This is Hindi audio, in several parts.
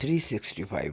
365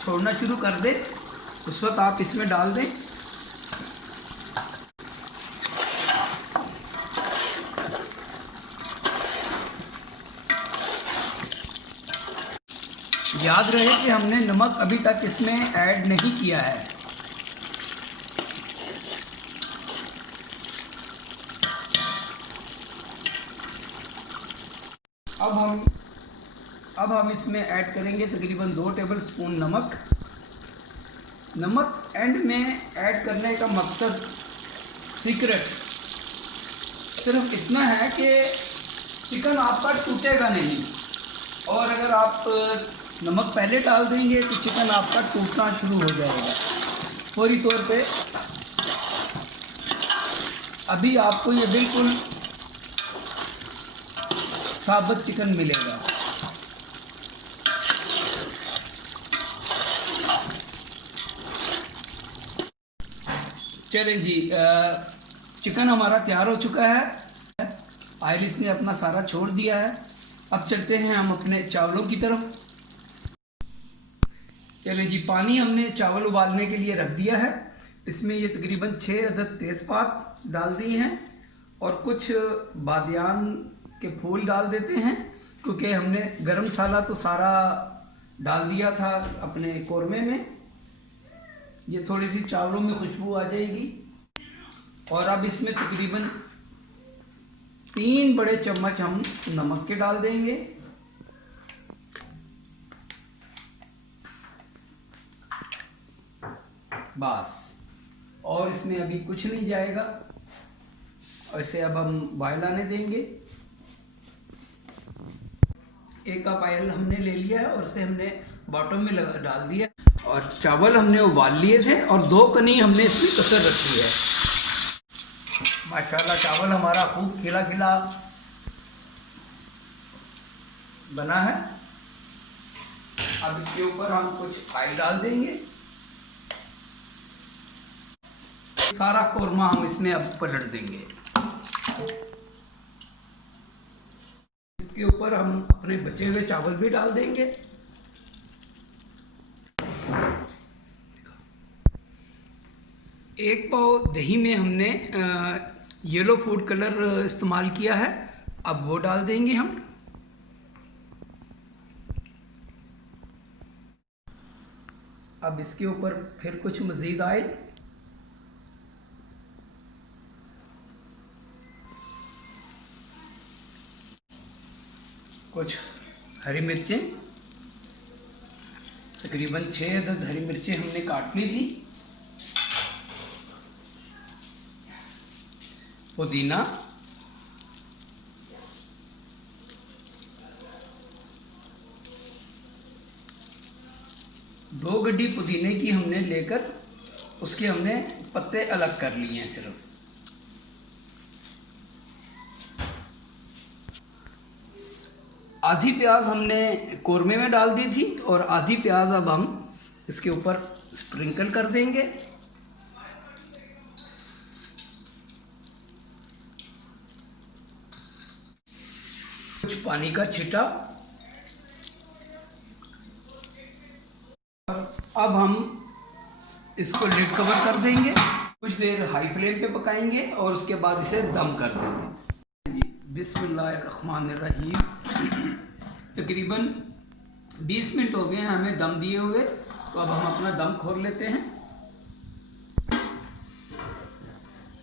छोड़ना शुरू कर दे उस वक्त आप इसमें डाल दें। याद रहे कि हमने नमक अभी तक इसमें ऐड नहीं किया है। अब हम इसमें ऐड करेंगे तकरीबन 2 टेबल स्पून नमक। नमक एंड में ऐड करने का मकसद सीक्रेट सिर्फ इतना है कि चिकन आपका टूटेगा नहीं, और अगर आप नमक पहले डाल देंगे तो चिकन आपका टूटना शुरू हो जाएगा फौरी तौर पे। अभी आपको ये बिल्कुल साबुत चिकन मिलेगा। चलें जी, चिकन हमारा तैयार हो चुका है। ऑयल इसने अपना सारा छोड़ दिया है। अब चलते हैं हम अपने चावलों की तरफ। चलें जी, पानी हमने चावल उबालने के लिए रख दिया है। इसमें ये तकरीबन 6 अदद तेज़पात डाल दिए हैं और कुछ बादियान के फूल डाल देते हैं, क्योंकि हमने गरम मसाला तो सारा डाल दिया था अपने कोरमे में। ये थोड़ी सी चावलों में खुशबू आ जाएगी। और अब इसमें तकरीबन 3 बड़े चम्मच हम नमक के डाल देंगे। बस, और इसमें अभी कुछ नहीं जाएगा। और इसे अब हम बॉयल आने देंगे। 1 कप ऑयल हमने ले लिया है और इसे हमने बॉटम में डाल दिया। और चावल हमने उबाल लिए थे और 2 कनी हमने इसमें कसर रखी है। माशाल्लाह चावल हमारा खूब खिला खिला बना है। अब इसके ऊपर हम कुछ ऑयल डाल देंगे। सारा कोरमा हम इसमें अब पलट देंगे। इसके ऊपर हम अपने बचे हुए चावल भी डाल देंगे। एक पाव दही में हमने येलो फूड कलर इस्तेमाल किया है, अब वो डाल देंगे हम। अब इसके ऊपर फिर कुछ मज़ीद ऑयल, कुछ हरी मिर्चें, तकरीबन 6 अदद हरी मिर्चें हमने काट ली थी, पुदीना, दो गड्डी पुदीने की हमने लेकर उसके हमने पत्ते अलग कर लिए हैं सिर्फ। आधी प्याज हमने कोरमे में डाल दी थी और आधी प्याज अब हम इसके ऊपर स्प्रिंकल कर देंगे। कुछ पानी का छिटा। अब हम इसको लिड कवर कर देंगे, कुछ देर हाई फ्लेम पे पकाएंगे और उसके बाद इसे दम कर देंगे। बिस्मिल्लाहिर्रहमानिर्रहीम। तकरीबन 20 मिनट हो गए हैं हमें दम दिए हुए, तो अब हम अपना दम खोल लेते हैं।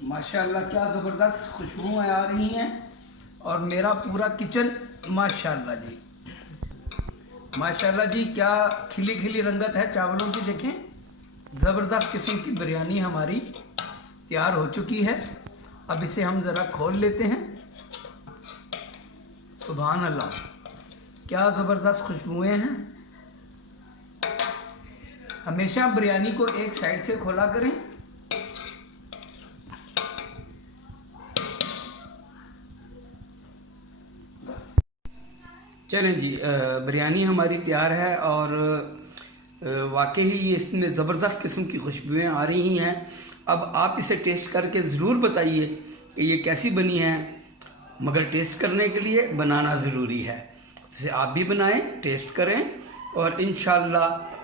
माशाल्लाह क्या ज़बरदस्त खुशबुएं आ रही हैं और मेरा पूरा किचन माशाल्लाह जी, माशाल्लाह जी, क्या खिली खिली रंगत है चावलों की। देखें, ज़बरदस्त किस्म की बिरयानी हमारी तैयार हो चुकी है। अब इसे हम ज़रा खोल लेते हैं। सुभान अल्लाह, क्या ज़बरदस्त खुशबुएं हैं। हमेशा बिरयानी को एक साइड से खोला करें। चलें जी, बिरयानी हमारी तैयार है और वाकई ही इसमें ज़बरदस्त किस्म की खुशबुएं आ रही हैं। अब आप इसे टेस्ट करके ज़रूर बताइए कि ये कैसी बनी है, मगर टेस्ट करने के लिए बनाना ज़रूरी है। इसे आप भी बनाएं, टेस्ट करें और इंशाअल्लाह